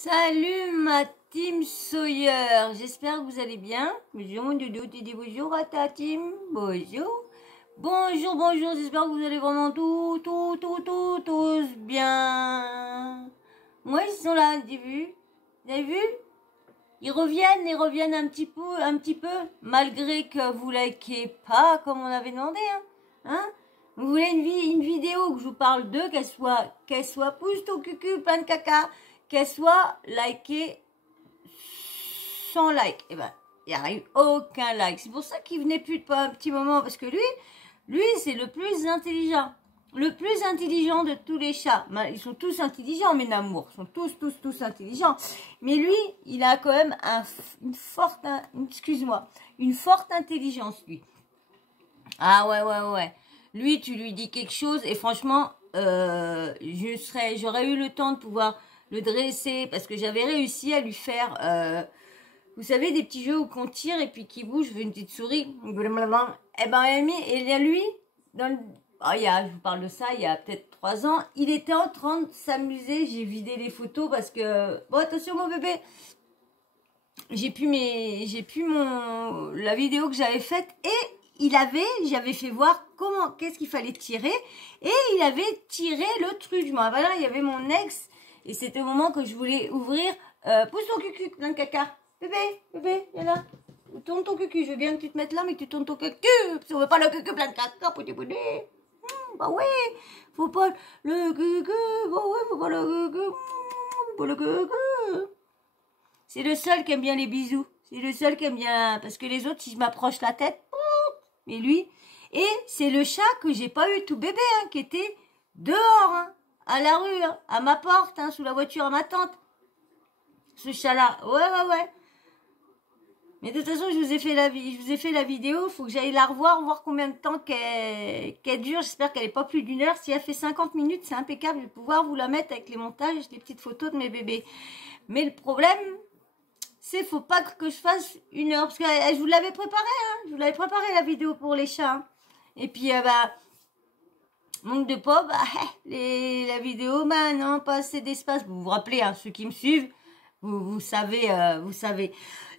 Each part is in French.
Salut ma team Sawyer, j'espère que vous allez bien. Bonjour mon doudou, tu dis bonjour à ta team. Bonjour. Bonjour, j'espère que vous allez vraiment tous bien. Moi ils sont là, vous avez vu? Ils reviennent un petit peu, malgré que vous likez pas comme on avait demandé, hein? Vous voulez une vidéo que je vous parle d'eux, qu'elle soit pouce ton cucu, plein de caca, qu'elle soit likée sans like. Eh ben, il n'y a eu aucun like. C'est pour ça qu'il venait plus depuis un petit moment, parce que lui, c'est le plus intelligent. Le plus intelligent de tous les chats. Ils sont tous intelligents, mes amours. Ils sont tous intelligents. Mais lui, il a quand même une forte intelligence, lui. Ah ouais. Lui, tu lui dis quelque chose et franchement, j'aurais eu le temps de pouvoir le dresser parce que j'avais réussi à lui faire, vous savez, des petits jeux où qu'on tire et puis qui bouge, une petite souris. Et ben, et lui, je vous parle de ça, il y a peut-être 3 ans, il était en train de s'amuser. J'ai vidé les photos parce que, bon, attention mon bébé, la vidéo que j'avais faite et j'avais fait voir qu'est-ce qu'il fallait tirer et il avait tiré le truc. Je me rappelle, il y avait mon ex et c'était au moment que je voulais ouvrir, pousse ton cucu, plein de caca. Bébé, viens là. Tourne ton cucu, je veux bien que tu te mettes là, mais que tu tournes ton cucu, parce qu'on veut pas le cucu plein de caca, petit. Bah ouais, faut pas le cucu, bah ouais, faut pas le cucu. C'est le seul qui aime bien les bisous. C'est le seul qui aime bien, parce que les autres, si je m'approche la tête, mais lui, et c'est le chat que j'ai pas eu tout bébé, qui était dehors, à la rue, à ma porte, sous la voiture à ma tante. Ce chat-là, ouais. Mais de toute façon, je vous ai fait la vidéo, faut que j'aille la revoir, voir combien de temps qu'elle dure. J'espère qu'elle n'est pas plus d'1 heure. Si elle fait 50 minutes, c'est impeccable. Je vais pouvoir vous la mettre avec les montages, les petites photos de mes bébés. Mais le problème, c'est faut pas que je fasse 1 heure. Parce que je vous l'avais préparé, je vous l'avais préparé la vidéo pour les chats. Et puis, manque de peau, la vidéo, non, pas assez d'espace. Vous vous rappelez, ceux qui me suivent, vous savez.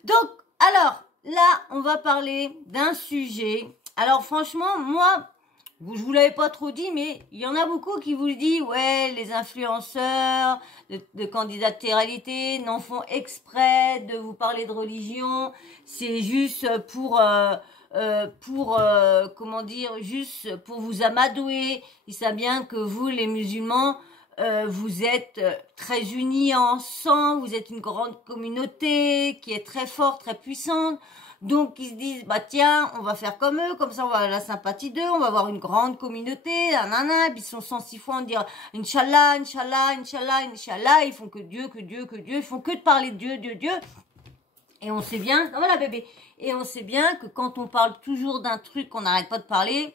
Donc, alors, là, on va parler d'un sujet. Alors, franchement, moi, je vous l'avais pas trop dit, mais il y en a beaucoup qui vous le disent, ouais, les influenceurs de candidats de télé-réalité n'en font exprès de vous parler de religion. C'est juste comment dire, juste pour vous amadouer. Ils savent bien que vous, les musulmans, vous êtes très unis ensemble, vous êtes une grande communauté qui est très forte, très puissante. Donc ils se disent, tiens, on va faire comme eux, comme ça on va avoir la sympathie d'eux, on va avoir une grande communauté, et puis ils sont 106 fois en dire Inch'Allah, ils font que Dieu, ils font que de parler de Dieu. Et on sait bien, voilà bébé, et on sait bien que quand on parle toujours d'un truc qu'on n'arrête pas de parler,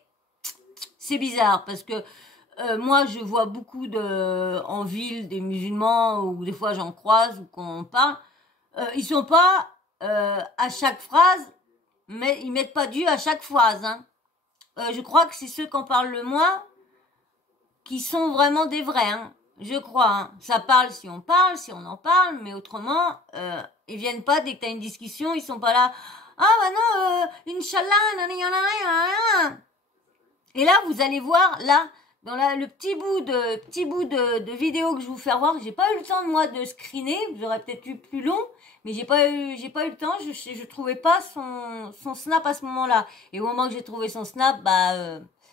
c'est bizarre, parce que moi, je vois beaucoup en ville des musulmans, ou des fois j'en croise, ou qu'on parle, ils sont pas à chaque phrase, mais ils mettent pas Dieu à chaque phrase. Je crois que c'est ceux qui en parlent le moins qui sont vraiment des vrais. Je crois. Ça parle si on en parle, mais autrement, ils viennent pas dès que t'as une discussion, ils sont pas là. Ah non, Inch'Allah, et là, vous allez voir, là, dans le petit bout de vidéo que je vais vous faire voir, j'ai pas eu le temps de moi de screener, j'aurais peut-être eu plus long, mais j'ai pas eu le temps, je trouvais pas son snap à ce moment-là. Et au moment que j'ai trouvé son snap,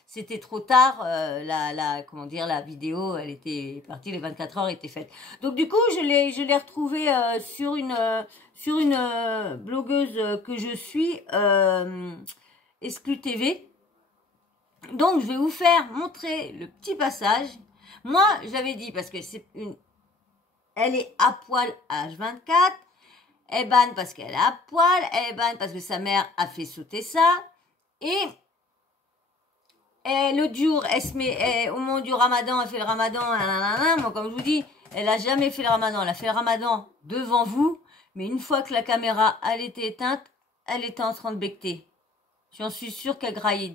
c'était trop tard, la vidéo, elle était partie, les 24 heures étaient faites. Donc du coup, je l'ai retrouvé sur une blogueuse que je suis, Exclu TV. Donc, je vais vous faire montrer le petit passage. Moi, j'avais dit, parce que elle est à poil H24. Elle banne parce qu'elle est à poil. Elle banne parce que sa mère a fait sauter ça. Et l'autre jour, elle se met, au moment du ramadan, elle fait le ramadan. Moi, comme je vous dis, elle a jamais fait le ramadan. Elle a fait le ramadan devant vous. Mais une fois que la caméra, elle était éteinte, elle était en train de becter. J'en suis sûre qu'elle graillait.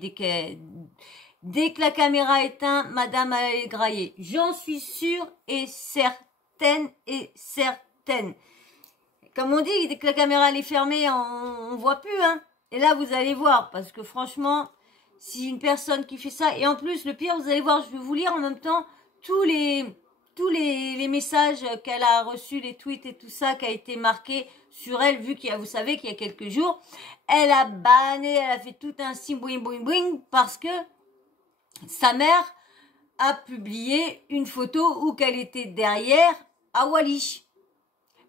Dès que la caméra est éteinte, madame allait grailler. J'en suis sûre et certaine. comme on dit, dès que la caméra elle est fermée, on voit plus, hein. Et là, vous allez voir, parce que franchement, si une personne qui fait ça, et en plus, le pire, vous allez voir, je vais vous lire en même temps tous les messages qu'elle a reçus, les tweets et tout ça qui a été marqué sur elle, vu qu'il y a, vous savez qu'il y a quelques jours, elle a banné, elle a fait tout un signe boing boing boing parce que sa mère a publié une photo où qu'elle était derrière à Wallis.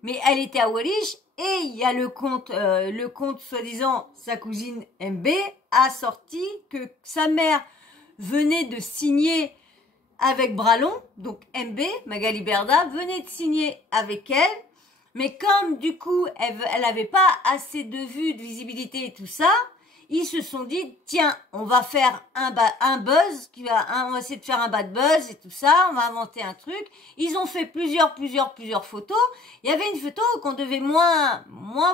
Mais elle était à Wallis et il y a le compte soi-disant sa cousine MB a sorti que sa mère venait de signer avec Bralon, donc MB, Magali Berda, venait de signer avec elle, mais comme du coup, elle avait pas assez de vues, de visibilité et tout ça, ils se sont dit, tiens, on va faire un buzz, on va essayer de faire un bad buzz et tout ça, on va inventer un truc. Ils ont fait plusieurs photos. Il y avait une photo qu'on devait moins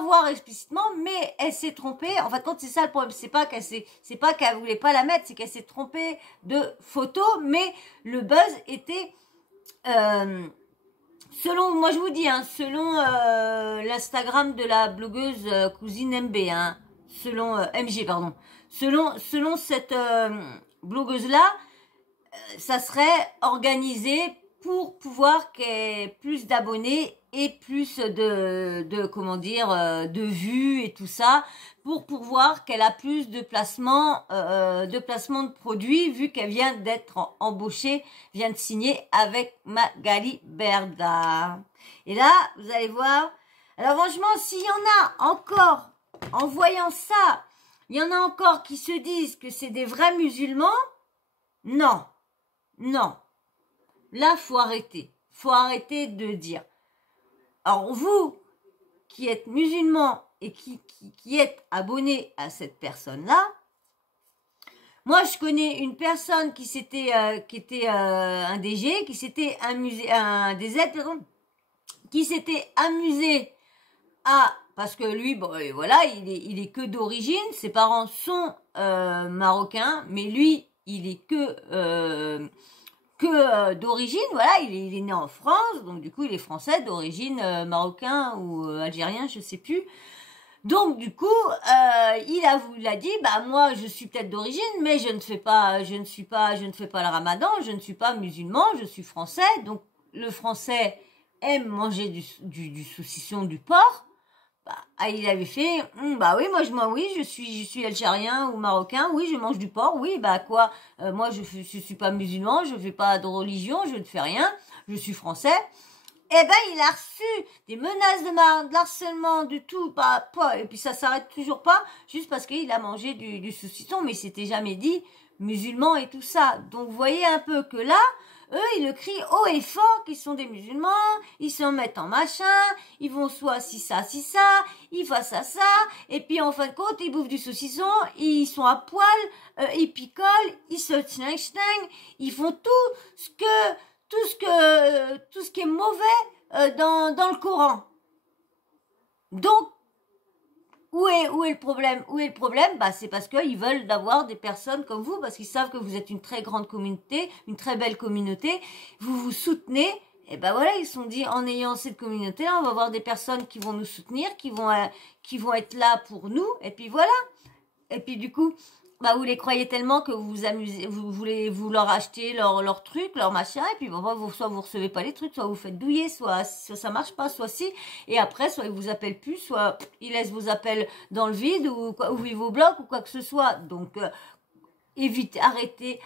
voir explicitement, mais elle s'est trompée. En fait, quand c'est ça le problème, c'est pas qu'elle voulait pas la mettre, c'est qu'elle s'est trompée de photo, mais le buzz était, selon, moi je vous dis, hein, selon l'Instagram de la blogueuse cousine MB, hein, selon MG, pardon, selon cette blogueuse-là, ça serait organisé pour pouvoir qu'il y ait plus d'abonnés et plus de vues et tout ça, pour pouvoir qu'elle a plus de placements de produits, vu qu'elle vient d'être embauchée, vient de signer avec Magali Berda. Et là, vous allez voir, alors franchement, s'il y en a encore, en voyant ça, il y en a encore qui se disent que c'est des vrais musulmans, non. Là, faut arrêter. Faut arrêter de dire. Alors, vous, qui êtes musulmans et qui êtes abonnés à cette personne-là, moi, je connais une personne qui était un DG, qui s'était amusé, un DZ, pardon, qui s'était amusé parce que lui, bon, voilà, il est que d'origine, ses parents sont marocains, mais lui, il est que d'origine, voilà, il est né en France, donc du coup il est français d'origine marocain ou algérien, je sais plus. Donc du coup, il a dit, bah moi je suis peut-être d'origine, mais je ne fais pas le Ramadan, je ne suis pas musulman, je suis français. Donc le français aime manger du saucisson, du porc. Bah, il avait fait, bah oui, oui, je suis algérien ou marocain, oui, je mange du porc, oui, bah quoi, moi je suis pas musulman, je fais pas de religion, je ne fais rien, je suis français. Eh ben, il a reçu des menaces de harcèlement, du tout, et puis ça s'arrête toujours pas, juste parce qu'il a mangé du saucisson, mais il s'était jamais dit musulman et tout ça. Donc, vous voyez un peu que là, eux, ils le crient haut et fort qu'ils sont des musulmans, ils se mettent en machin, ils vont soit si ça, ils font ça, et puis en fin de compte, ils bouffent du saucisson, ils sont à poil, ils picolent, ils se tching, ils font tout ce qui est mauvais dans le Coran. Donc, où est le problème? Bah, c'est parce qu'ils veulent avoir des personnes comme vous, parce qu'ils savent que vous êtes une très grande communauté, une très belle communauté. Vous vous soutenez. Et ben voilà, ils se sont dit, en ayant cette communauté-là, on va avoir des personnes qui vont nous soutenir, qui vont être là pour nous. Et puis voilà. Et puis du coup, bah, vous les croyez tellement que vous vous amusez, vous voulez vous leur acheter leur truc, leur machin, et puis bon, soit vous recevez pas les trucs, soit vous faites douiller, soit ça marche pas, soit si, et après, soit ils vous appellent plus, soit ils laissent vos appels dans le vide, ou ils vous bloquent, ou quoi que ce soit. Donc, évitez, arrêtez,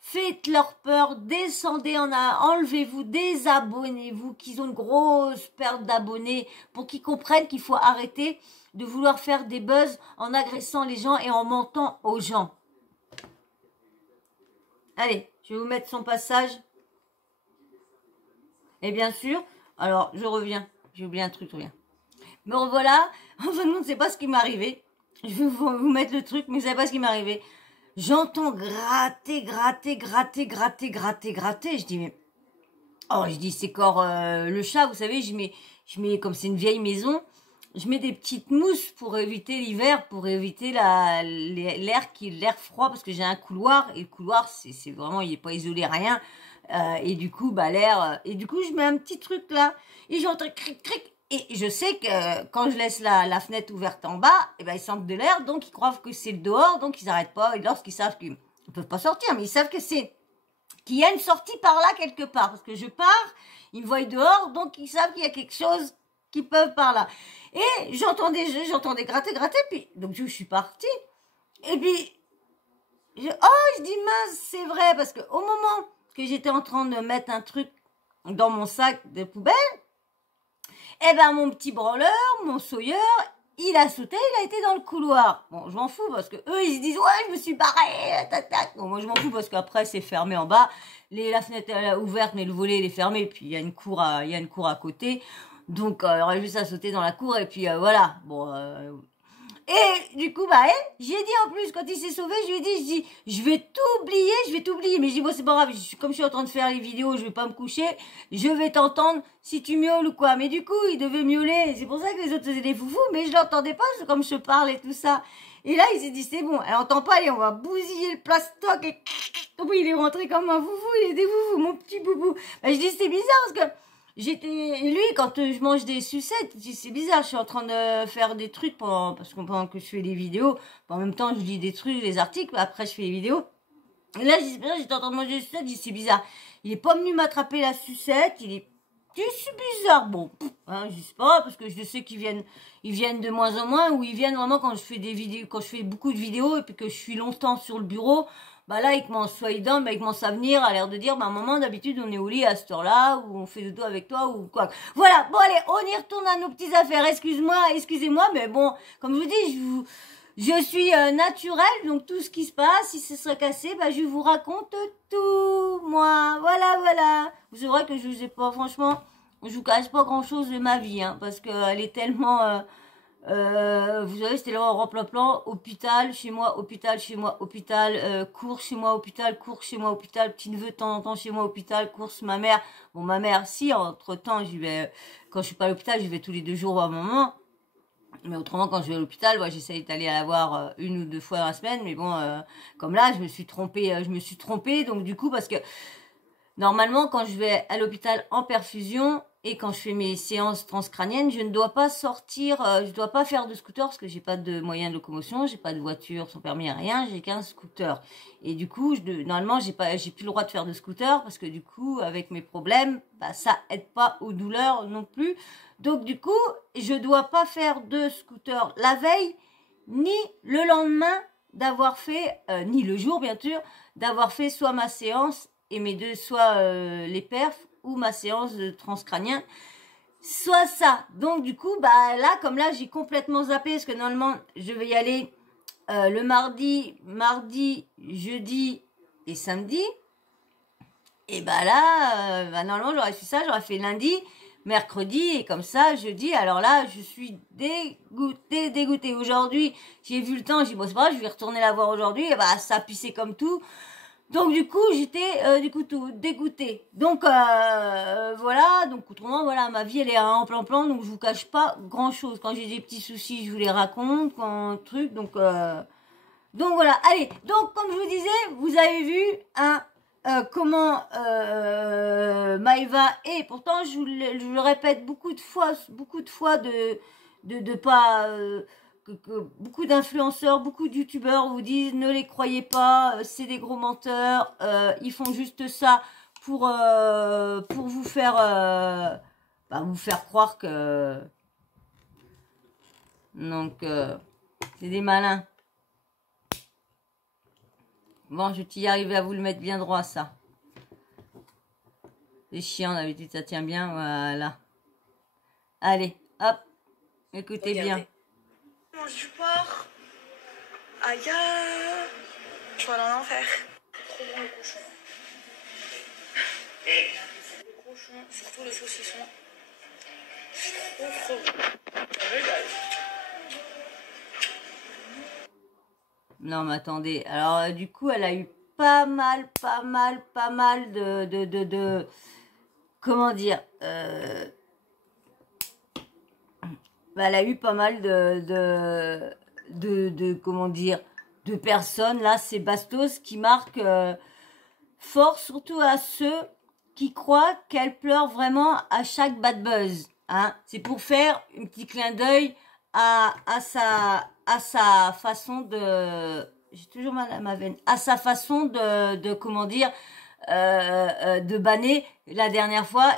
faites-leur peur, descendez enlevez-vous, désabonnez-vous, qu'ils ont une grosse perte d'abonnés, pour qu'ils comprennent qu'il faut arrêter de vouloir faire des buzz en agressant les gens et en mentant aux gens. Allez, je vais vous mettre son passage. Et bien sûr, alors je reviens, j'ai oublié un truc, rien. Mais revoilà, enfin non, c'est pas ce qui m'est arrivé. Je vais vous mettre le truc, mais c'est pas ce qui m'est arrivé. J'entends gratter. Je dis, mais... Oh, je dis, c'est encore le chat, vous savez, je mets, comme c'est une vieille maison, je mets des petites mousses pour éviter l'hiver, pour éviter l'air froid, parce que j'ai un couloir, et le couloir, c'est vraiment, il est pas isolé, rien. Et du coup, bah, l'air... et du coup, je mets un petit truc là, et j'entends cric, Et je sais que quand je laisse la fenêtre ouverte en bas, eh ben, ils sentent de l'air, donc ils croient que c'est le dehors, donc ils n'arrêtent pas. Et lorsqu'ils savent qu'ils ne peuvent pas sortir, mais ils savent qu'il y a une sortie par là quelque part. Parce que je pars, ils me voient dehors, donc ils savent qu'il y a quelque chose qui peuvent par là. Et j'entendais gratter, puis donc je suis partie. Et puis, je dis mince, c'est vrai, parce que au moment que j'étais en train de mettre un truc dans mon sac de poubelle, eh ben mon petit branleur, mon Sawyer, il a sauté, il a été dans le couloir. Bon, je m'en fous parce que eux ils se disent ouais, je me suis barré, tac tac. Bon, moi je m'en fous parce qu'après c'est fermé en bas, la fenêtre est ouverte mais le volet il est fermé, puis il y a une cour à côté. Donc il aurait juste à sauter dans la cour et puis voilà. Bon et du coup, j'ai dit en plus, quand il s'est sauvé, je lui ai dit, je vais t'oublier. Mais je dis, bon, c'est pas grave, comme je suis en train de faire les vidéos, je vais pas me coucher, je vais t'entendre si tu miaules ou quoi. Mais du coup, il devait miauler, c'est pour ça que les autres faisaient des foufous, mais je l'entendais pas, comme je parle et tout ça. Et là, il s'est dit, c'est bon, elle entend pas, et on va bousiller le plastoc, et oui, il est rentré comme un foufou, il est des foufous, mon petit boubou. Je dis, c'est bizarre, parce que lui, quand je mange des sucettes, c'est bizarre, je suis en train de faire des trucs pendant que je fais des vidéos, en même temps je lis des trucs, des articles, après je fais des vidéos. Et là, j'étais en train de manger des sucettes, je dis c'est bizarre. Il est pas venu m'attraper la sucette, c'est bizarre. Bon, je sais pas, parce que je sais qu'ils viennent de moins en moins, ou ils viennent vraiment quand je fais des vidéos, quand je fais beaucoup de vidéos, et puis que je suis longtemps sur le bureau. Là, il commence soit il dort, il commence à venir, à l'air de dire, maman, d'habitude, on est au lit à cette heure-là, ou on fait dodo avec toi, ou quoi. Voilà, bon, allez, on y retourne à nos petites affaires. Excusez-moi, mais bon, comme je vous dis, je suis naturelle, donc tout ce qui se passe, si ce serait cassé, je vous raconte tout, moi. Voilà. C'est vrai que je vous ai pas, franchement, je vous cache pas grand-chose de ma vie, parce qu'elle est tellement... vous savez, c'était là en plan, hôpital, chez moi, hôpital, course chez moi, hôpital, petit neveu de temps en temps chez moi, hôpital, course, ma mère. Bon, ma mère, si, entre-temps, j'y vais, quand je suis pas à l'hôpital, j'y vais tous les 2 jours à un moment. Mais autrement, quand je vais à l'hôpital, j'essaye d'aller à la voir 1 ou 2 fois dans la semaine. Mais bon, comme là, je me suis trompée, donc du coup, parce que normalement, quand je vais à l'hôpital en perfusion et quand je fais mes séances transcrâniennes, je ne dois pas sortir, je dois pas faire de scooter parce que j'ai pas de moyen de locomotion, j'ai pas de voiture sans permis, rien, j'ai qu'un scooter. Et du coup, normalement, j'ai plus le droit de faire de scooter parce que du coup, avec mes problèmes, ça aide pas aux douleurs non plus. Donc du coup, je dois pas faire de scooter la veille ni le lendemain d'avoir fait, ni le jour bien sûr, d'avoir fait soit ma séance et mes deux, soit les perfs ou ma séance de transcrânien, soit ça. Donc du coup, là, comme là, j'ai complètement zappé parce que normalement, je vais y aller le mardi, jeudi et samedi. Et là, normalement, j'aurais fait ça, j'aurais fait lundi, mercredi et comme ça, jeudi. Alors là, je suis dégoûtée. Aujourd'hui, j'ai vu le temps, j'ai dit, bon, c'est pas grave, je vais retourner la voir aujourd'hui. Et ça a pissé comme tout. Donc du coup, j'étais tout dégoûtée. Donc voilà, donc autrement voilà, ma vie elle est en plan, donc je vous cache pas grand-chose. Quand j'ai des petits soucis, je vous les raconte, donc voilà. Allez, donc comme je vous disais, vous avez vu comment Maëva est. Pourtant, je le répète beaucoup de fois de pas que beaucoup d'influenceurs, beaucoup de youtubeurs vous disent ne les croyez pas, c'est des gros menteurs, ils font juste ça pour vous faire croire que donc c'est des malins. Bon, je t'y arriver à vous le mettre bien droit ça. Les chiens d'habitude ça tient bien, voilà. Allez, hop, écoutez bien. Mange du porc. Aïe, je vais aller en enfer. Trop bon le cochon. Le cochon, surtout le saucisson. Trop bon. Non mais attendez, alors du coup elle a eu pas mal de comment dire, elle a eu pas mal comment dire, de personnes, là c'est Bastos qui marque fort surtout à ceux qui croient qu'elle pleure vraiment à chaque bad buzz. Hein, c'est pour faire un petit clin d'œil à sa façon de... J'ai toujours mal à ma veine. À sa façon de comment dire, de banner. La dernière fois,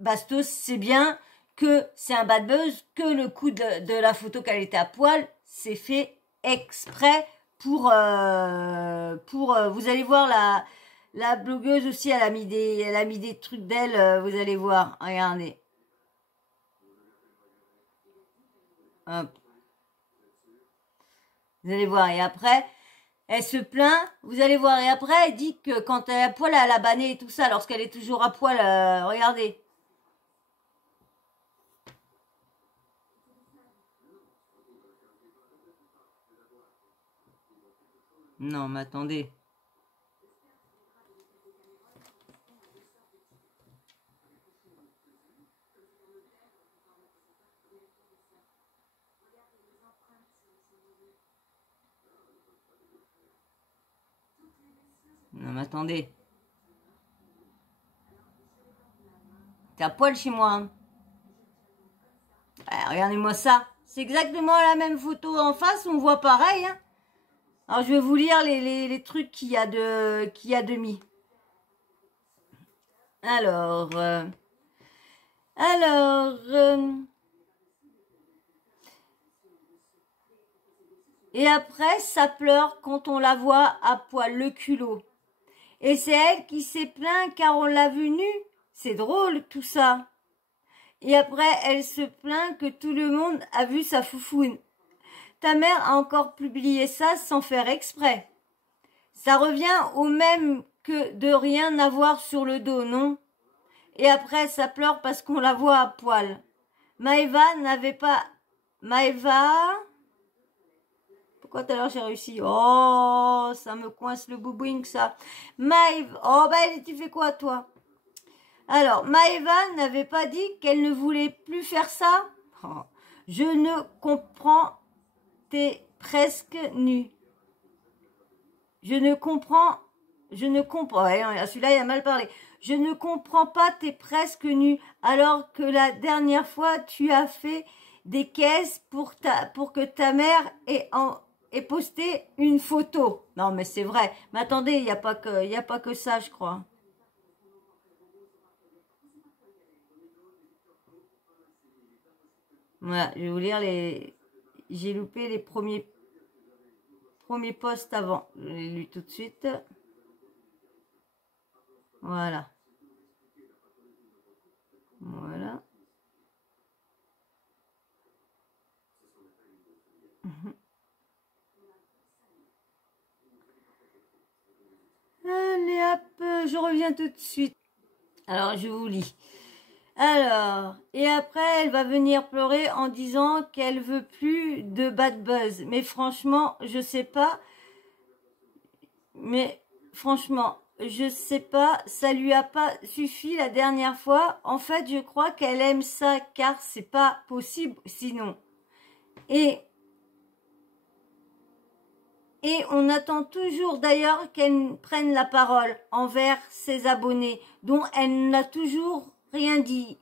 Bastos, c'est bien que c'est un bad buzz, que le coup de la photo qu'elle était à poil, c'est fait exprès pour vous allez voir la blogueuse aussi, elle a mis des trucs d'elle, vous allez voir, regardez. Hop. Vous allez voir, et après, elle se plaint, vous allez voir, et après, elle dit que quand elle est à poil, elle a banné et tout ça, lorsqu'elle est toujours à poil, regardez. Non, mais attendez. Non, mais attendez. T'es à poil chez moi. Hein. Regardez-moi ça. C'est exactement la même photo en face, on voit pareil. Hein. Alors, je vais vous lire les trucs qu'il y a de mis. Alors, et après, ça pleure quand on la voit à poil, le culot. Et c'est elle qui s'est plaint car on l'a vue nue. C'est drôle tout ça. Et après, elle se plaint que tout le monde a vu sa foufoune. Ta mère a encore publié ça sans faire exprès. Ça revient au même que de rien avoir sur le dos, non? Et après, ça pleure parce qu'on la voit à poil. Maëva n'avait pas... Maëva... Pourquoi tout à l'heure j'ai réussi? Oh, ça me coince le boubouing, ça. Maëva... Oh, bah, tu fais quoi, toi? Alors, Maëva n'avait pas dit qu'elle ne voulait plus faire ça? Oh, je ne comprends... T'es presque nu. Je ne comprends... Ouais, celui-là, il a mal parlé. Je ne comprends pas, t'es presque nu, alors que la dernière fois, tu as fait des caisses pour que ta mère ait posté une photo. Non, mais c'est vrai. Mais attendez, il n'y a pas que ça, je crois. Voilà, je vais vous lire j'ai loupé les premiers posts avant. Je l'ai lu tout de suite. Voilà. Voilà. Allez hop, je reviens tout de suite. Alors, je vous lis. Alors, et après, elle va venir pleurer en disant qu'elle veut plus de bad buzz. Mais franchement, je sais pas. Mais franchement, je sais pas. Ça lui a pas suffi la dernière fois. En fait, je crois qu'elle aime ça car c'est pas possible sinon. Et on attend toujours d'ailleurs qu'elle prenne la parole envers ses abonnés, dont elle n'a toujours rien dit.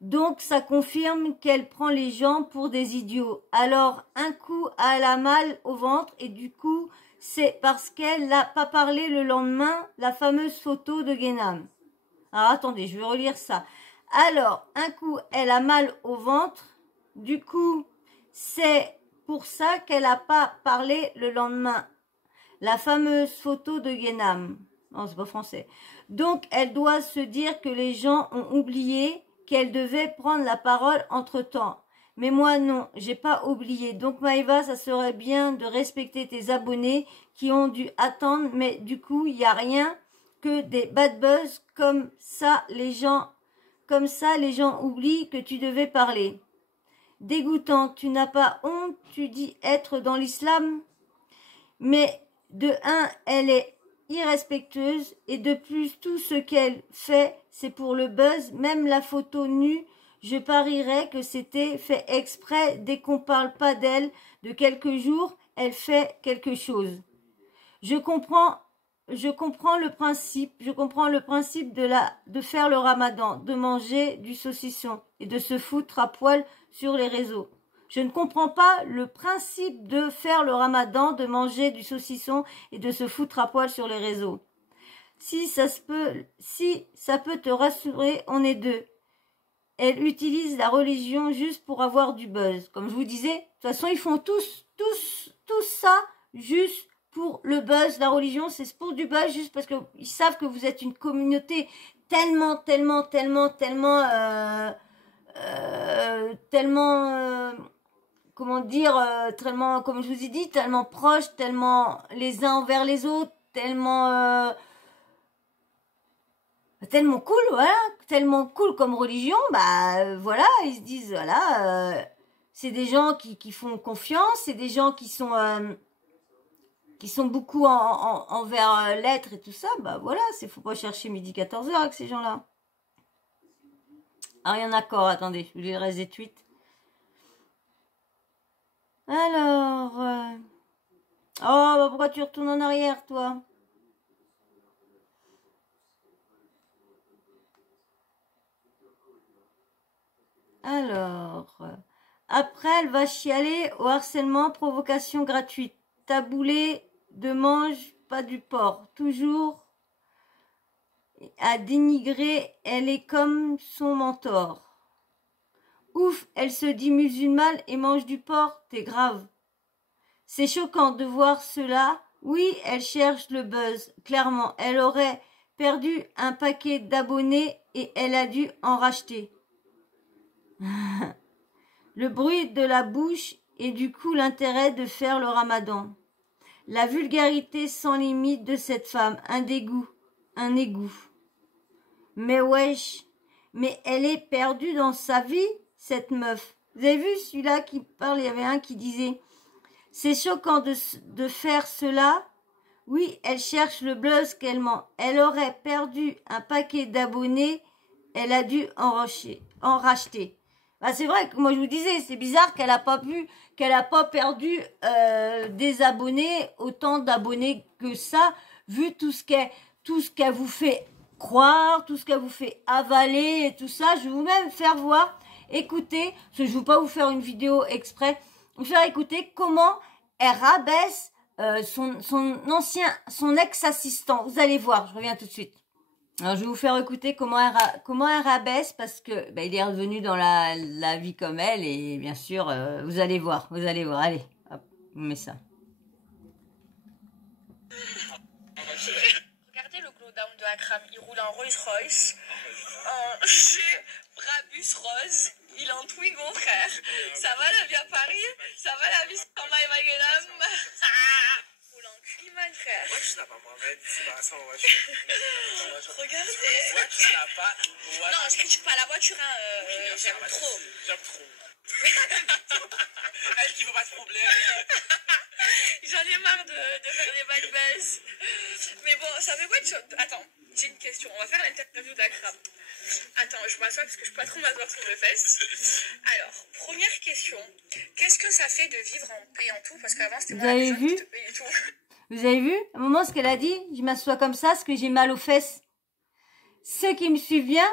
Donc ça confirme qu'elle prend les gens pour des idiots. Alors un coup elle a mal au ventre et du coup c'est parce qu'elle n'a pas parlé le lendemain, la fameuse photo de Guénam. Alors attendez, je vais relire ça. Alors un coup elle a mal au ventre, du coup c'est pour ça qu'elle n'a pas parlé le lendemain. La fameuse photo de Guénam. Non, c'est pas français. Donc, elle doit se dire que les gens ont oublié qu'elle devait prendre la parole entre-temps. Mais moi, non, j'ai pas oublié. Donc, Maëva, ça serait bien de respecter tes abonnés qui ont dû attendre. Mais du coup, il n'y a rien que des bad buzz comme ça, les gens oublient que tu devais parler. Dégoûtant, tu n'as pas honte, tu dis être dans l'islam. Mais de un, elle est irrespectueuse et de plus, tout ce qu'elle fait, c'est pour le buzz. Même la photo nue, je parierais que c'était fait exprès. Dès qu'on parle pas d'elle de quelques jours, elle fait quelque chose. Je comprends je comprends le principe de faire le ramadan, de manger du saucisson et de se foutre à poil sur les réseaux. Je ne comprends pas le principe de faire le ramadan, de manger du saucisson et de se foutre à poil sur les réseaux. Si ça peut te rassurer, on est deux. Elle utilise la religion juste pour avoir du buzz. Comme je vous disais, de toute façon, ils font tous ça juste pour le buzz. La religion, c'est pour du buzz, juste parce qu'ils savent que vous êtes une communauté tellement, comment dire, tellement, comme je vous ai dit, tellement proches, tellement les uns envers les autres, tellement cool, voilà, tellement cool comme religion, voilà, ils se disent, voilà, c'est des gens qui font confiance, c'est des gens qui sont beaucoup envers l'être et tout ça, voilà, faut pas chercher midi 14h avec ces gens-là. Ah, il y en a encore, attendez, je vous les reste des tweets. Alors, oh, pourquoi tu retournes en arrière, toi? Alors, après, elle va chialer au harcèlement, provocation gratuite. Taboulé de mange pas du porc. Toujours à dénigrer, elle est comme son mentor. Ouf, elle se dit musulmane et mange du porc, t'es grave. C'est choquant de voir cela. Oui, elle cherche le buzz, clairement. Elle aurait perdu un paquet d'abonnés et elle a dû en racheter. Le bruit de la bouche et du coup l'intérêt de faire le ramadan. La vulgarité sans limite de cette femme, un dégoût, un égout. Mais wesh, mais elle est perdue dans sa vie, cette meuf. Vous avez vu celui-là qui parle, il y avait un qui disait « C'est choquant de faire cela. Oui, elle cherche le buzz qu'elle ment. Elle aurait perdu un paquet d'abonnés, elle a dû en racheter. » C'est vrai que moi je vous disais, c'est bizarre qu'elle a pas perdu des abonnés, autant d'abonnés que ça, vu tout ce qu'elle vous fait croire, tout ce qu'elle vous fait avaler et tout ça. Je vais vous même faire voir, écouter, parce que je ne veux pas vous faire une vidéo exprès, vous faire écouter comment elle rabaisse son ex-assistant. Vous allez voir, je reviens tout de suite. Alors, je vais vous faire écouter comment elle rabaisse, parce que il est revenu dans la vie comme elle, et bien sûr, vous allez voir. Allez, hop, on met ça. Regardez le glow-down de Akram, il roule en Rolls-Royce, en Brabus rose, il est en Twingo, frère. Ça va la vie à Paris? Ça va la vie sans Maïmaguenam? Roule en Climan, frère. Moi, je n'ai pas moi, mais c'est pas ça en voiture. Regardez. Moi, tu n'as pas. Non, je critique pas la voiture, hein. J'aime trop. J'aime trop. Elle qui veut pas de problème. J'en ai marre de faire des bad buzz. Mais bon, ça fait quoi de chose? Attends, j'ai une question. On va faire l'interview d'Akram. Attends, je m'assois parce que je peux pas trop m'asseoir sur mes fesses. Alors, première question. Qu'est-ce que ça fait de vivre en payant tout? Parce qu'avant, c'était moi la qui te payait tout. Vous avez vu? À un moment, ce qu'elle a dit, je m'assois comme ça parce que j'ai mal aux fesses. Ceux qui me suivent bien,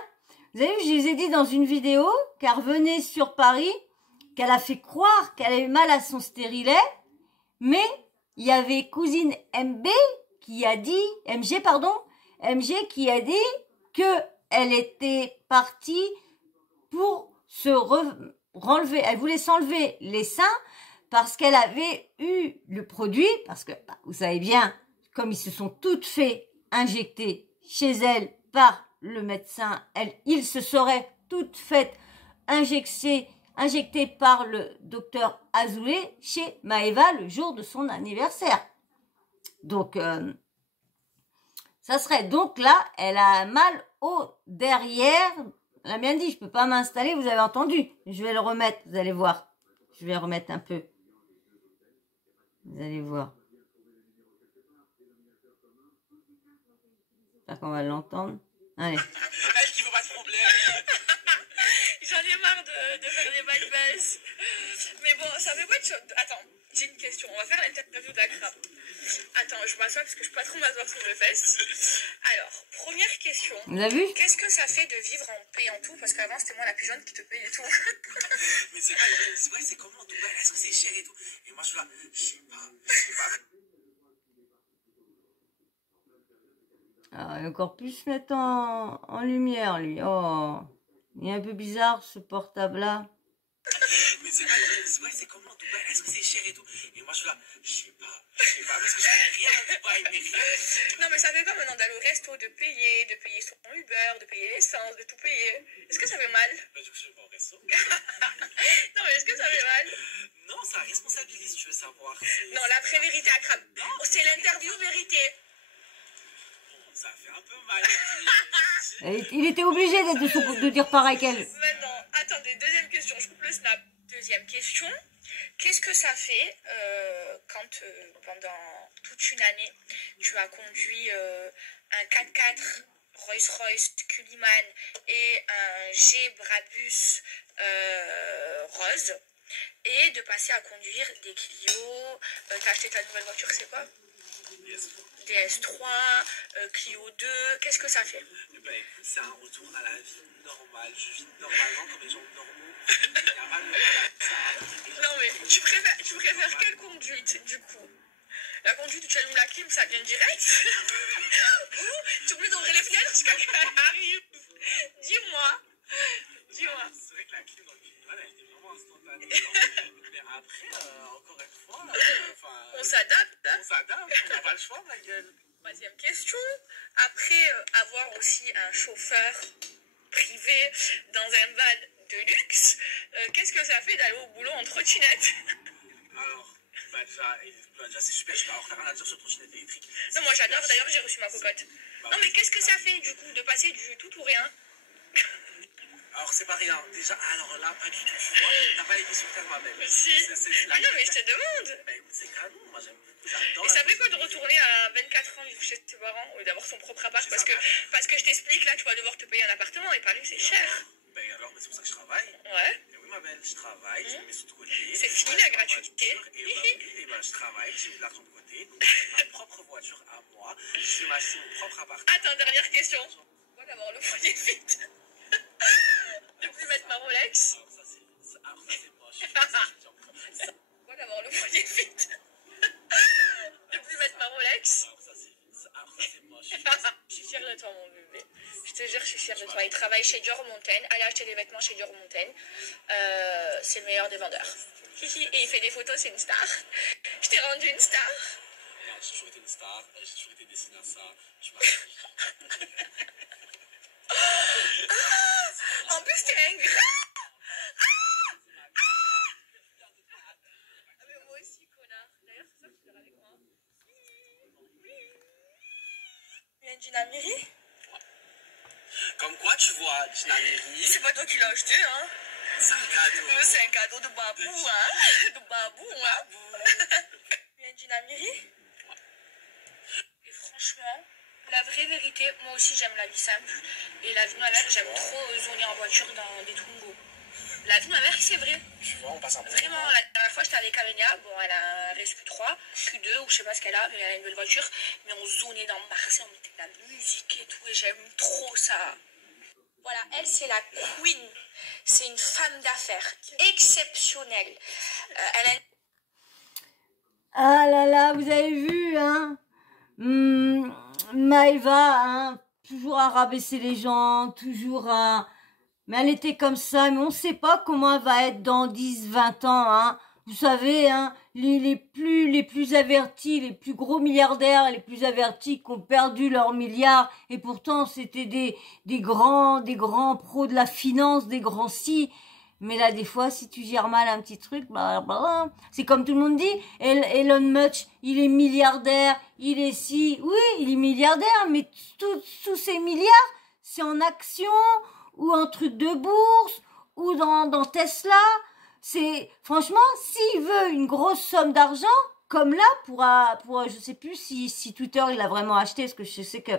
vous avez vu, je les ai dit dans une vidéo qu'elle revenait sur Paris, qu'elle a fait croire qu'elle avait mal à son stérilet, mais il y avait cousine MG qui a dit que elle était partie pour se renlever. Elle voulait s'enlever les seins parce qu'elle avait eu le produit, parce que vous savez bien, comme ils se sont toutes fait injecter chez elle par le médecin, ils se seraient toutes faites injectées par le docteur Azoulay chez Maëva le jour de son anniversaire. Donc, ça serait. Donc là, elle a mal au derrière. Elle a bien dit, je peux pas m'installer, vous avez entendu. Je vais le remettre, vous allez voir. Je vais remettre un peu. Vous allez voir. J'espère qu'on va l'entendre. Allez. Elle qui veut pas de problème. J'en ai marre de faire des bad buzz. Mais bon, ça fait quoi de chose. Attends, j'ai une question. On va faire l'interview d'Akra. Attends, je m'assois parce que je peux pas trop m'asseoir sur mes fesses. Alors, première question. Vous avez vu? Qu'est-ce que ça fait de vivre en payant tout? Parce qu'avant, c'était moi la plus jeune qui te payait tout. Mais c'est vrai, c'est comment Dubaï? Est-ce que c'est cher et tout? Et moi, je suis là, je sais pas. Ah, il va encore plus se mettre en lumière, lui. Oh, il est un peu bizarre, ce portable-là. Mais c'est vrai, c'est comment Dubaï? Est-ce que c'est cher et tout? Et moi, je suis là, je sais pas, parce que je connais rien à Dubaï, mais rien. Non, mais ça fait quoi maintenant d'aller au resto, de payer son Uber, de payer l'essence, de tout payer? Est-ce que ça fait mal? Bah, du coup, je vais pas au resto. Non, mais est-ce que ça fait mal? Non, ça responsabilise, tu veux savoir. Non, la vraie vérité à crabe. Oh, c'est l'interview vérité. Bon, ça fait un peu mal. Il était obligé de dire pareil qu'elle. Maintenant, attendez, deuxième question, je coupe le snap. Deuxième question, qu'est-ce que ça fait quand pendant toute une année, tu as conduit un 4x4 Rolls-Royce Cullinan et un G Brabus rose, et de passer à conduire des Clio, t'as acheté ta nouvelle voiture, c'est quoi? DS3, Clio 2, qu'est-ce que ça fait? Eh ben, écoute, c'est un retour à la vie normale. Je vis normalement comme les gens normaux. Non mais tu préfères quelle conduite du coup? La conduite où tu allumes la clim, ça vient direct? Ou tu oublies d'ouvrir les fenêtres jusqu'à ce qu'elle arrive? Dis-moi. C'est vrai que la clim dans le Cliniman, elle était vraiment instantanée. Mais après, encore une fois, On s'adapte, hein? on s'adapte, on n'a pas le choix, ma gueule. Troisième question. Après avoir aussi un chauffeur privé dans un van de luxe, qu'est-ce que ça fait d'aller au boulot en trottinette? Alors, déjà c'est super, je peux avoir rien à dire sur trottinette électrique. Non, moi j'adore, d'ailleurs j'ai reçu ma cocotte. Non mais qu'est-ce que ça fait du coup de passer du tout ou rien? Alors c'est pas rien, déjà, alors là, pas du tout, tu vois, t'as pas été sur terre, ma belle. Si. Ah non mais je te demande. Bah écoute, c'est canon, moi j'adore. Et ça fait quoi de retourner à 24 ans vivre chez tes parents ou d'avoir son propre appart? Parce que je t'explique, là tu vas devoir te payer un appartement et Paris c'est cher. Ben alors, c'est pour ça que je travaille. Ouais. Et oui, ma belle, je travaille, je mets sur de côté. C'est fini la gratuité. Et ben, je travaille, j'ai mis de l'argent de côté. Donc, j'ai ma propre voiture à moi. Je vais m'acheter mon propre appartement. Attends, dernière question. Pourquoi d'avoir le foyer vide? De plus mettre ma Rolex? Alors ça c'est moche. Pourquoi d'avoir le foyer vide? De plus mettre ma Rolex? Alors ça c'est moche. Je suis fière de toi, mon bébé. Je te jure, je suis fière de toi. Il travaille chez Dior Montaigne. Allez acheter des vêtements chez Dior Montaigne. C'est le meilleur des vendeurs. Et il fait des photos, c'est une star. Je t'ai rendu une star. Non, j'ai toujours été une star, j'ai toujours été destiné à ça. Je m'appelle. En plus, t'es ingrat. Mais moi aussi, connard. D'ailleurs, c'est ça que tu pleures avec moi. Il y a une dynamirie? Comme quoi, tu vois, Dynamirie. C'est pas toi qui l'as acheté, hein? C'est un cadeau. C'est un cadeau de babou, hein? De babou, hein? Il y a une dynamirie? Et franchement, la vraie vérité, moi aussi j'aime la vie simple. Et la vie de ma mère, j'aime trop zoner en voiture dans des Twingo. La vie de ma mère, c'est vrai. Tu vois, on passe un peu. Vraiment, la dernière fois j'étais avec Amenia, bon elle a un Res Q3, Q2 ou je sais pas ce qu'elle a, mais elle a une belle voiture. Mais on zonait dans Marseille, on mettait de la musique et tout, et j'aime trop ça. Voilà, elle c'est la queen. C'est une femme d'affaires exceptionnelle. Elle a une... Ah là là, vous avez vu, hein? Maëva, hein, toujours à rabaisser les gens, toujours à... Mais elle était comme ça, mais on sait pas comment elle va être dans 10, 20 ans, hein. Vous savez, hein, les plus avertis, les plus gros milliardaires, les plus avertis qui ont perdu leurs milliards, et pourtant c'était des grands pros de la finance, des grands si. Mais là, des fois, si tu gères mal un petit truc, c'est comme tout le monde dit, Elon Musk, il est milliardaire, il est si, oui, il est milliardaire, mais tous ces milliards, c'est en actions, ou en truc de bourse, ou dans Tesla. C'est, franchement, s'il veut une grosse somme d'argent, comme là, pour je sais plus si Twitter, il l'a vraiment acheté, parce que je sais que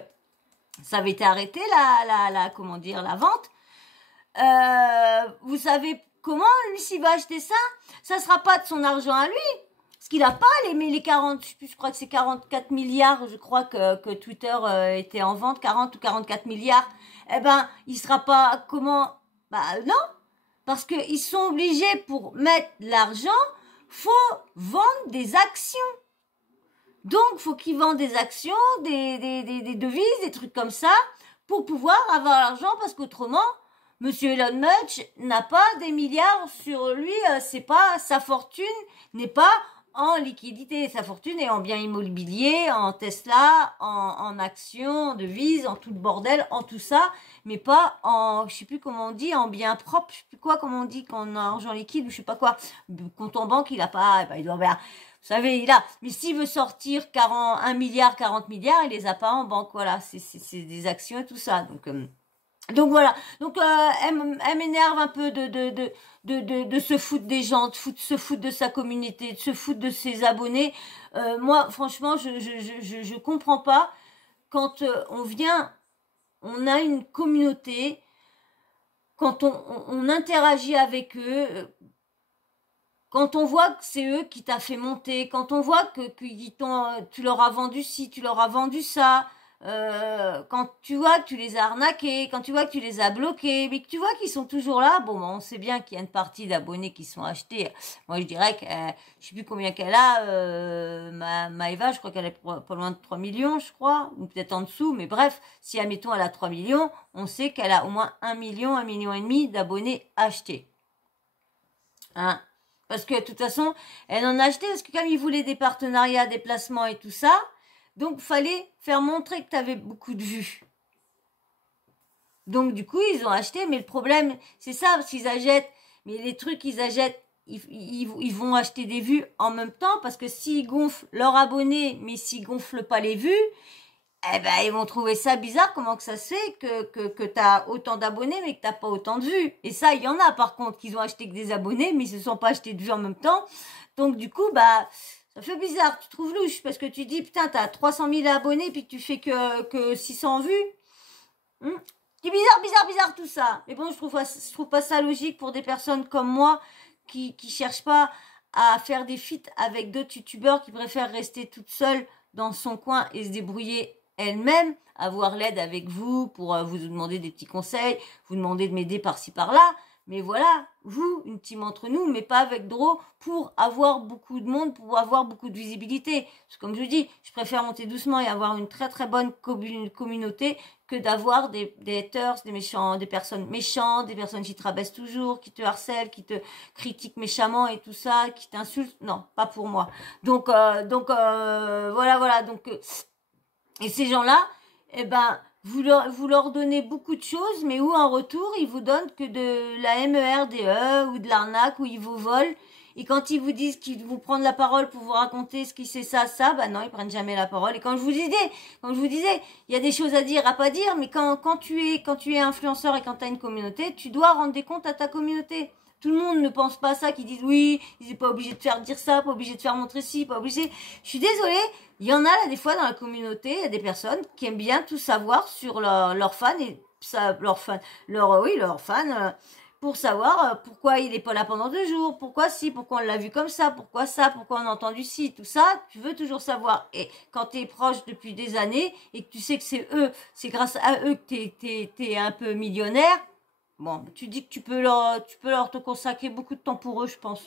ça avait été arrêté, comment dire, la vente. vous savez comment lui s'il va acheter ça? Ça sera pas de son argent à lui. Parce qu'il a pas les 40, je crois que c'est 44 milliards, je crois que Twitter était en vente, 40 ou 44 milliards. Eh ben, il sera pas, comment? Bah, non. Parce qu'ils sont obligés pour mettre l'argent, faut vendre des actions. Donc, faut qu'ils vendent des actions, des devises, des trucs comme ça, pour pouvoir avoir l'argent, parce qu'autrement, Monsieur Elon Musk n'a pas des milliards sur lui, c'est pas, sa fortune n'est pas en liquidité, sa fortune est en biens immobiliers, en Tesla, en actions, en devises, en tout le bordel, en tout ça, mais pas en, je sais plus comment on dit, en biens propres, je sais plus quoi, comment on dit, qu'on a argent liquide ou je sais pas quoi, compte en banque, il a pas, il doit avoir, vous savez, il a, mais s'il veut sortir 1 milliard, 40 milliards, il les a pas en banque, voilà, c'est des actions et tout ça, donc voilà, donc elle m'énerve un peu de se foutre des gens, de se foutre de sa communauté, de se foutre de ses abonnés. Moi, franchement, je comprends pas quand on a une communauté, quand on interagit avec eux, quand on voit que c'est eux qui t'a fait monter, quand on voit que tu leur as vendu ci, tu leur as vendu ça. Quand tu vois que tu les as arnaqués, quand tu vois que tu les as bloqués, mais que tu vois qu'ils sont toujours là, bon, on sait bien qu'il y a une partie d'abonnés qui sont achetés. Moi, je dirais que, je sais plus combien qu'elle a, Maëva, je crois qu'elle est pas loin de 3 millions, je crois, ou peut-être en dessous, mais bref, si, admettons, elle a 3 millions, on sait qu'elle a au moins 1 million, 1,5 million d'abonnés achetés. Hein? Parce que, de toute façon, elle en a acheté, parce que comme ils voulaient des partenariats, des placements et tout ça, donc, fallait faire montrer que tu avais beaucoup de vues. Donc, du coup, ils ont acheté. Mais le problème, c'est ça, parce qu'ils achètent. Mais les trucs qu'ils achètent, ils vont acheter des vues en même temps. Parce que s'ils gonflent leurs abonnés, mais s'ils gonflent pas les vues, eh ben, ils vont trouver ça bizarre. Comment que ça se fait que tu as autant d'abonnés, mais que tu n'as pas autant de vues. Et ça, il y en a, par contre, qui ont acheté que des abonnés, mais ils se sont pas achetés de vues en même temps. Donc, du coup, bah... ça fait bizarre, tu trouves louche, parce que tu dis, putain, t'as 300 000 abonnés, puis tu fais que 600 vues. C'est bizarre tout ça. Mais bon, je trouve pas ça logique pour des personnes comme moi, qui cherchent pas à faire des feats avec d'autres youtubeurs, qui préfèrent rester toute seule dans son coin et se débrouiller elle-même, avoir l'aide avec vous pour vous demander des petits conseils, vous demander de m'aider par-ci par-là. Mais voilà, vous, une team entre nous, mais pas avec Dro, pour avoir beaucoup de monde, pour avoir beaucoup de visibilité. Parce que comme je vous dis, je préfère monter doucement et avoir une très très bonne communauté que d'avoir des haters, des méchants, des personnes méchantes, des personnes qui te rabaissent toujours, qui te harcèlent, qui te critiquent méchamment et tout ça, qui t'insultent. Non, pas pour moi. Donc voilà. Donc, et ces gens-là, eh ben... Vous leur donnez beaucoup de choses, mais où en retour, ils vous donnent que de la MERDE ou de l'arnaque, ou ils vous volent. Et quand ils vous disent qu'ils vont prendre la parole pour vous raconter ce qui c'est ça, bah non, ils prennent jamais la parole. Et quand je vous disais, il y a des choses à dire, à pas dire, mais quand tu es influenceur et quand tu as une communauté, tu dois rendre des comptes à ta communauté. Tout le monde ne pense pas ça, qui disent oui, ils sont pas obligés de faire dire ça, pas obligés de faire montrer ci, pas obligés. Je suis désolée, il y en a là des fois dans la communauté, il y a des personnes qui aiment bien tout savoir sur leurs fans et leurs fans, pour savoir pourquoi il est pas là pendant 2 jours, pourquoi on l'a vu comme ça, pourquoi on a entendu ci, tout ça, tu veux toujours savoir. Et quand tu es proche depuis des années et que tu sais que c'est grâce à eux que t'es un peu millionnaire. Bon, tu dis que tu peux leur te consacrer beaucoup de temps pour eux, je pense.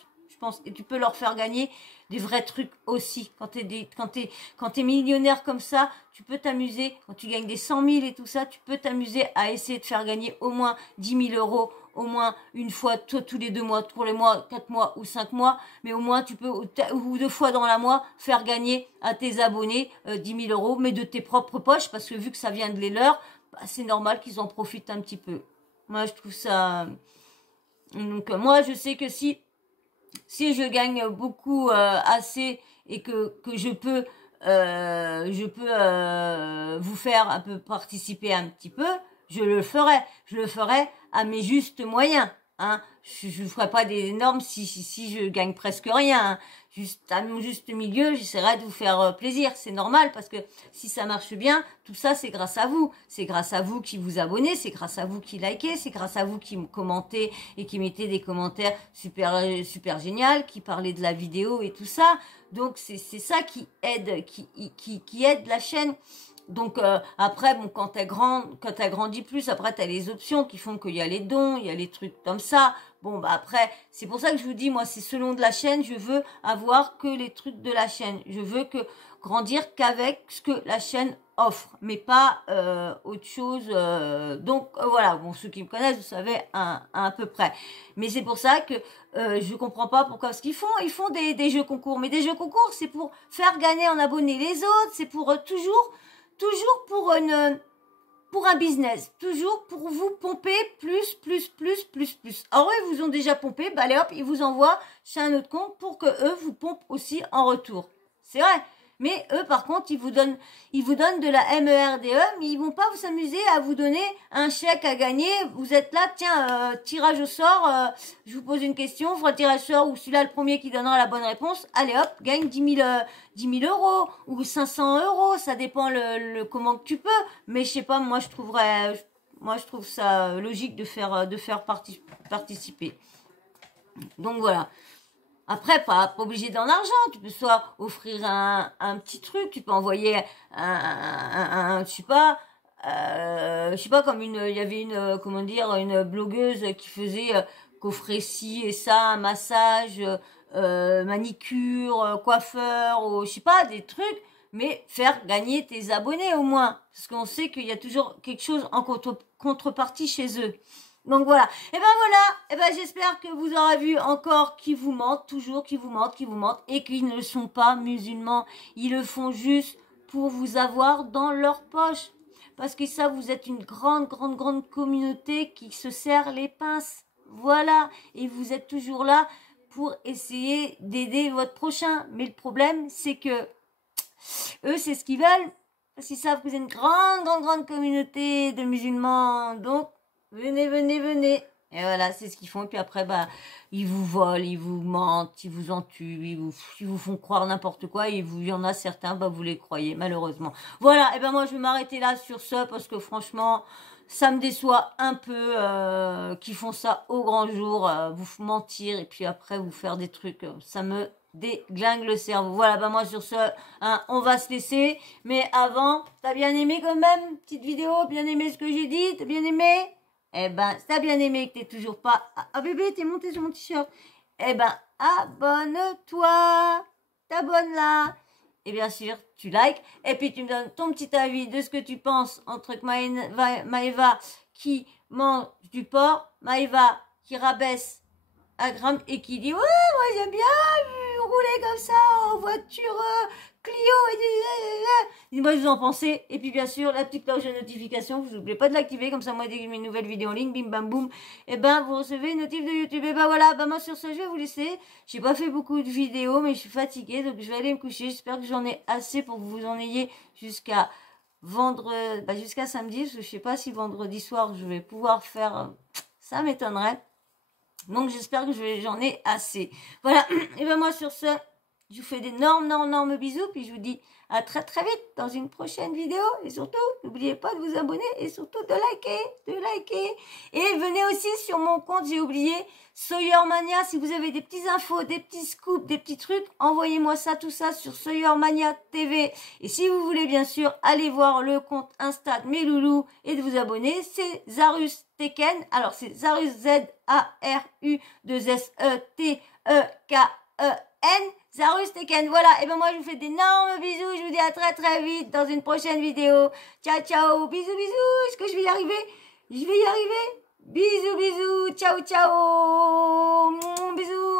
Et tu peux leur faire gagner des vrais trucs aussi. Quand t'es millionnaire comme ça, tu peux t'amuser. Quand tu gagnes des 100 000 et tout ça, tu peux t'amuser à essayer de faire gagner au moins 10 000 euros, au moins une fois, tous les 2 mois, pour les mois, 4 mois ou 5 mois. Mais au moins, tu peux, ou 2 fois dans la mois, faire gagner à tes abonnés 10 000 euros, mais de tes propres poches, parce que vu que ça vient de les leurs, bah, c'est normal qu'ils en profitent un petit peu. Moi, je trouve ça... Donc, moi, je sais que si je gagne beaucoup assez et que je peux vous faire un peu participer un petit peu, je le ferai à mes justes moyens. hein. Je ferai pas des énormes si je gagne presque rien, hein. Juste à mon juste milieu, j'essaierai de vous faire plaisir. C'est normal parce que si ça marche bien, tout ça c'est grâce à vous. C'est grâce à vous qui vous abonnez, c'est grâce à vous qui likez, c'est grâce à vous qui me commentez et qui mettez des commentaires super génial, qui parlez de la vidéo et tout ça. Donc c'est ça qui aide, qui aide la chaîne. Donc après bon quand t'as grandi plus, après t'as les options qui font qu'il y a les dons, il y a les trucs comme ça. Bon bah après c'est pour ça que je vous dis moi c'est selon de la chaîne, je veux avoir que les trucs de la chaîne. Je veux que grandir qu'avec ce que la chaîne offre, mais pas autre chose. Donc voilà, bon ceux qui me connaissent vous savez à peu près. Mais c'est pour ça que je comprends pas pourquoi parce qu'ils font des jeux concours, mais des jeux concours c'est pour faire gagner en abonnés les autres, c'est pour toujours pour un business, toujours pour vous pomper plus. Alors eux, ils vous ont déjà pompé, bah allez hop, ils vous envoient chez un autre compte pour que eux vous pompent aussi en retour. C'est vrai. Mais eux, par contre, ils vous donnent de la MERDE, mais ils vont pas vous s'amuser à vous donner un chèque à gagner. Vous êtes là, tiens, tirage au sort, je vous pose une question, on fera le tirage au sort, ou celui-là, le premier qui donnera la bonne réponse, allez hop, gagne 10 000 euros, ou 500 euros, ça dépend le comment que tu peux. Mais je sais pas, moi, je trouve ça logique de faire participer. Donc voilà. Après, pas obligé d'en argent. Tu peux soit offrir un petit truc. Tu peux envoyer je sais pas, comme il y avait une blogueuse qui faisait, qu'offrait ci et ça, un massage, manicure, coiffeur, ou je sais pas, des trucs. Mais faire gagner tes abonnés au moins. Parce qu'on sait qu'il y a toujours quelque chose en contrepartie chez eux. Donc voilà. Et ben j'espère que vous aurez vu encore qui vous mentent, toujours qui vous mentent, et qu'ils ne sont pas musulmans. Ils le font juste pour vous avoir dans leur poche. Parce que ça, vous êtes une grande communauté qui se serre les pinces. Voilà. Et vous êtes toujours là pour essayer d'aider votre prochain. Mais le problème, c'est que eux, c'est ce qu'ils veulent. Parce qu'ils savent que vous êtes une grande communauté de musulmans. Donc, venez. Et voilà, c'est ce qu'ils font. Et puis après, bah, ils vous volent, ils vous mentent, ils vous en tuent, ils vous font croire n'importe quoi. Et il y en a certains, bah, vous les croyez, malheureusement. Voilà, et ben moi, je vais m'arrêter là sur ça parce que franchement, ça me déçoit un peu qu'ils font ça au grand jour, vous mentir et puis après vous faire des trucs. Ça me déglingue le cerveau. Voilà, bah moi sur ce, hein, on va se laisser. Mais avant, t'as bien aimé quand même? Petite vidéo, bien aimé ce que j'ai dit? T'as bien aimé? Eh ben, si t'as bien aimé que t'es toujours pas... Ah bébé, t'es monté sur mon t-shirt. Eh ben, abonne-toi. T'abonnes là. Et bien sûr, tu likes. Et puis, tu me donnes ton petit avis de ce que tu penses entre Maëva qui mange du porc, Maëva qui rabaisse à Gram et qui dit « Ouais, moi j'aime bien rouler comme ça en voiture Clio. » Et dis-moi, vous en pensez. Et puis, bien sûr, la petite cloche de notification. Vous n'oubliez pas de l'activer. Comme ça, moi, dès que j'ai mes nouvelles vidéos en ligne, bim, bam, boum, et ben, vous recevez une notif de YouTube. Et ben voilà, ben moi, sur ce, je vais vous laisser. J'ai pas fait beaucoup de vidéos, mais je suis fatiguée. Donc, je vais aller me coucher. J'espère que j'en ai assez pour que vous en ayez jusqu'à jusqu'à samedi. Parce que je sais pas si vendredi soir, je vais pouvoir faire... Ça m'étonnerait. Donc, j'espère que j'en ai assez. Voilà. Et ben moi, sur ce... Je vous fais d'énormes bisous, puis je vous dis à très vite dans une prochaine vidéo. Et surtout, n'oubliez pas de vous abonner et surtout de liker. Et venez aussi sur mon compte, j'ai oublié, Sawyermania. Si vous avez des petites infos, des petits scoops, des petits trucs, envoyez-moi ça, tout ça sur Sawyermania TV. Et si vous voulez bien sûr aller voir le compte Insta de mes loulous et de vous abonner, c'est Zarus Teken. Alors c'est Zarus Z-A-R-U 2-S-E-T-E-K-E-N. Zarus Teken, voilà, et ben moi je vous fais d'énormes bisous, je vous dis à très vite dans une prochaine vidéo. Ciao, bisous, est-ce que je vais y arriver? Je vais y arriver. Bisous, ciao, bisous.